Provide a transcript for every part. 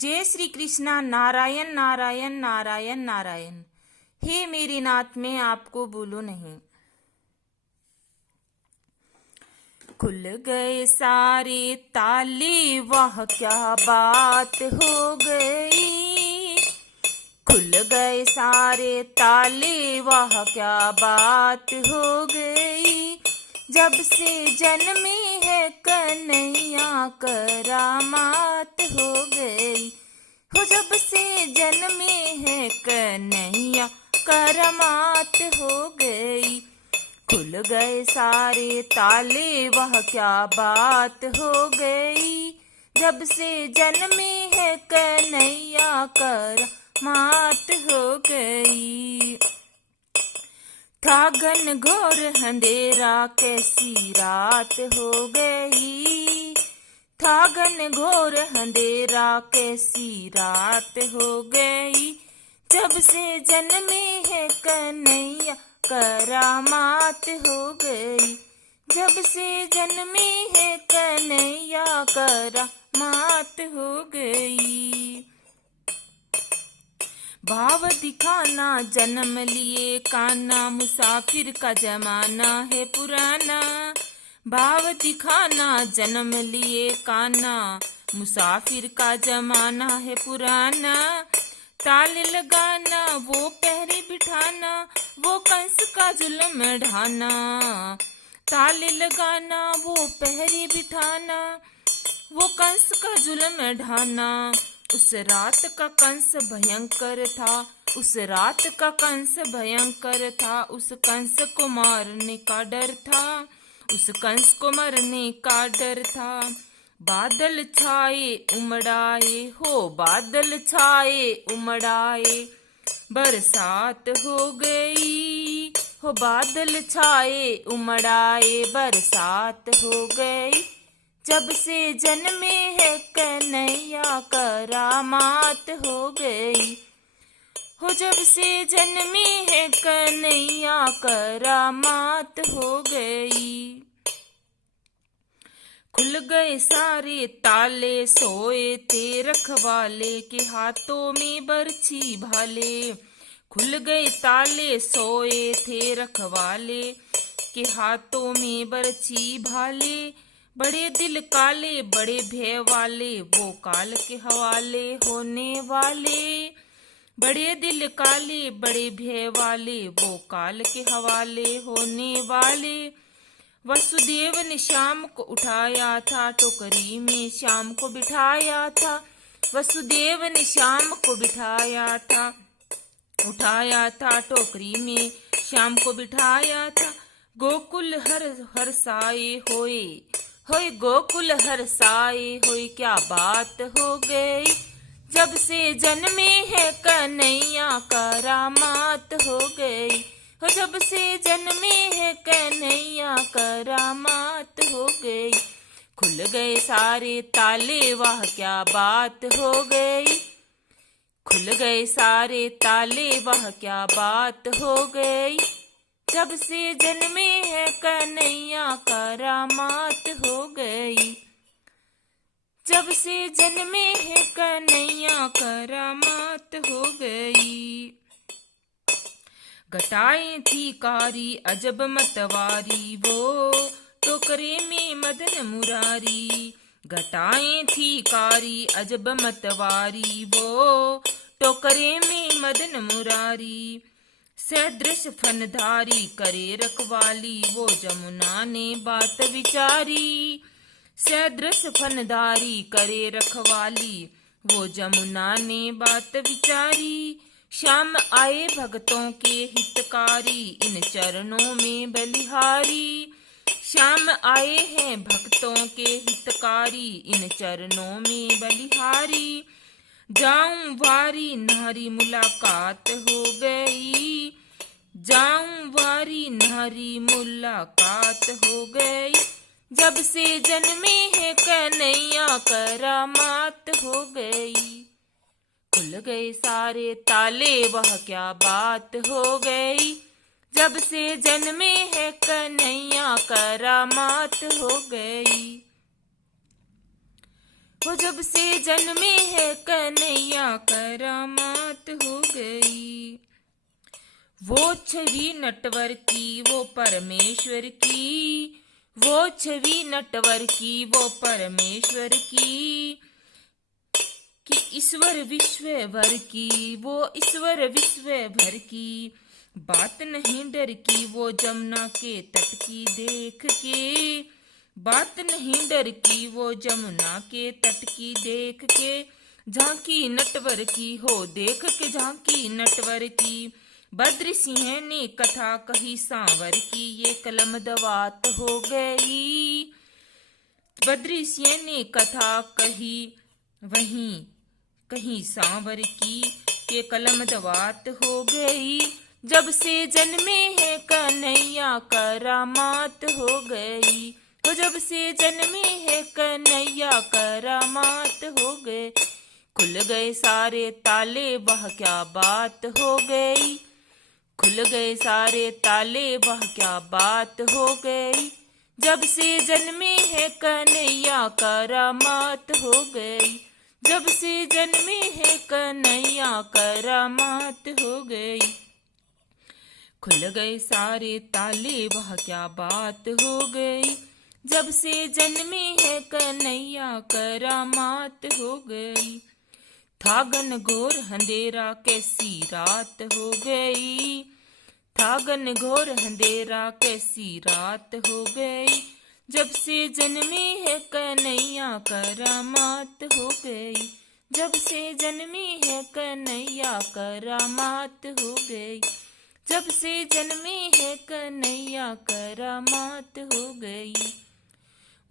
जय श्री कृष्णा। नारायण नारायण नारायण नारायण। हे मेरे नाथ, मैं आपको बोलूं नहीं। खुल गए सारे ताले, वाह क्या बात हो गई। खुल गए सारे ताले, वाह क्या बात हो गई। जब से जन्मी है कन्हैया, करामात हो गई। हो जब से जन्मी है कन्हैया, करामात हो गई। खुल गए सारे ताले, वह क्या बात हो गई। जब से जन्मी है कन्हैया, करामात हो गई। था घन घोर अंधेरा, कैसी रात हो गई। था घन घोर अंधेरा, कैसी रात हो गई। जब से जन्मे है कन्हैया, करामात हो गई। जब से जन्मे है कन्हैया, करामात हो गई। भाव दिखाना जन्म लिए कान्हा, मुसाफिर का जमाना है पुराना। भाव दिखाना जन्म लिए कान्हा, मुसाफिर का जमाना है पुराना। ताल लगाना वो पहरे बिठाना, वो कंस का जुल्म ढाना। ताल लगाना वो पहरे बिठाना, वो कंस का जुल्म ढाना। उस रात का कंस भयंकर था, उस रात का कंस भयंकर था। उस कंस को मारने का डर था, उस कंस को मरने का डर था। बादल छाए उमड़ाए हो, बादल छाए उमड़ाए, बरसात हो गई। हो बादल छाए उमड़ाए, बरसात हो गई। जब से जन्मे है कन्हैया, करामात हो गई। हो जब से जन्मे है कन्हैया, करामात हो गई। खुल गए सारे ताले, सोए थे रखवाले के हाथों में बरछी भाले। खुल गए ताले, सोए थे रखवाले के हाथों में बरछी भाले। बड़े दिल काले, बड़े भय वाले, वो काल के हवाले होने वाले। बड़े दिल काले, बड़े भय वाले, वो काल के हवाले होने वाले। वसुदेव ने श्याम को उठाया था, टोकरी में श्याम को बिठाया था। वसुदेव ने श्याम को बिठाया था, उठाया था, टोकरी में श्याम को बिठाया था। गोकुल हर्षाए होए, होए गोकुल हर्षाए होए, क्या बात हो गई। जब से जन्मे है कन्हैया, करामात हो गई। हो जब से जन्मे है कन्हैया, करामात हो गई। खुल गए सारे ताले, वाह क्या बात हो गई। खुल गए सारे ताले, वाह क्या बात हो गई। जब से जन्मे है कन्हैया, करामात हो गई। जब से जन्मे है कन्हैया, करामात हो गई। घटाएं थी कारी अजब मतवारी, वो टोकरे में मदन मुरारी। घटाएं थी कारी अजब मतवारी, वो टोकरे में मदन मुरारी। सदृश फनधारी करे रखवाली, वो जमुना ने बात विचारी। सदृश फनधारी करे रखवाली, वो जमुना ने बात विचारी। श्याम आए भक्तों के हितकारी, इन चरणों में बलिहारी। श्याम आए हैं भक्तों के हितकारी, इन चरणों में बलिहारी। जाऊं वारी नारी मुलाकात हो गई, जाऊं वारी नारी मुलाकात हो गई। जब से जन्मे है कन्हैया, करामात हो गई। खुल गए सारे ताले, वह क्या बात हो गई। जब से जन्मे है कन्हैया, करामात हो गई। वो जब से जन्मे है कन्हैया करामात हो गई। वो छवि नटवर की वो परमेश्वर की, वो छवि नटवर की वो परमेश्वर की, कि ईश्वर विश्व भर की, वो ईश्वर विश्व भर की। बात नहीं डर की वो जमुना के तट की देख के, बात नहीं डर की वो जमुना के तट की देख के। झांकी नटवर की हो देख के झांकी नटवर की। बद्र सिंह ने कथा कही सांवर की, ये कलम दवात हो गई। बद्री सिंह ने कथा कही वहीं कहीं सांवर की, ये कलम दवात हो गई। जब से जन्मे है कन्हैया करामात हो गई। वो जब से जन्मे है कन्हैया करामात हो गए। खुल गए सारे ताले वह क्या बात हो गई। खुल गए सारे ताले वह क्या बात हो गई। जब से जन्मे है कन्हैया करामात हो गई। जब से जन्मे है कन्हैया करामात हो गई। खुल गए सारे ताले वह क्या बात हो गई। जब से जन्मे है कन्हैया करामात हो गई। था घनघोर अंधेरा कैसी रात हो गई। था घनघोर अंधेरा कैसी रात हो गई। जब से जन्मे है कन्हैया करामात हो गई। जब से जन्मे है कन्हैया करामात हो गई। जब से जन्मे है कन्हैया करामात हो गई।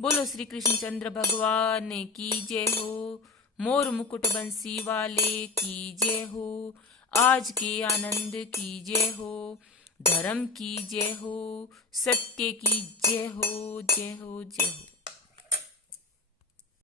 बोलो श्री कृष्णचंद्र भगवान की जय हो। मोर मुकुट बंसी वाले की जय हो। आज के आनंद की जय हो। धर्म की जय हो। सत्य की जय हो, जय हो, जय हो।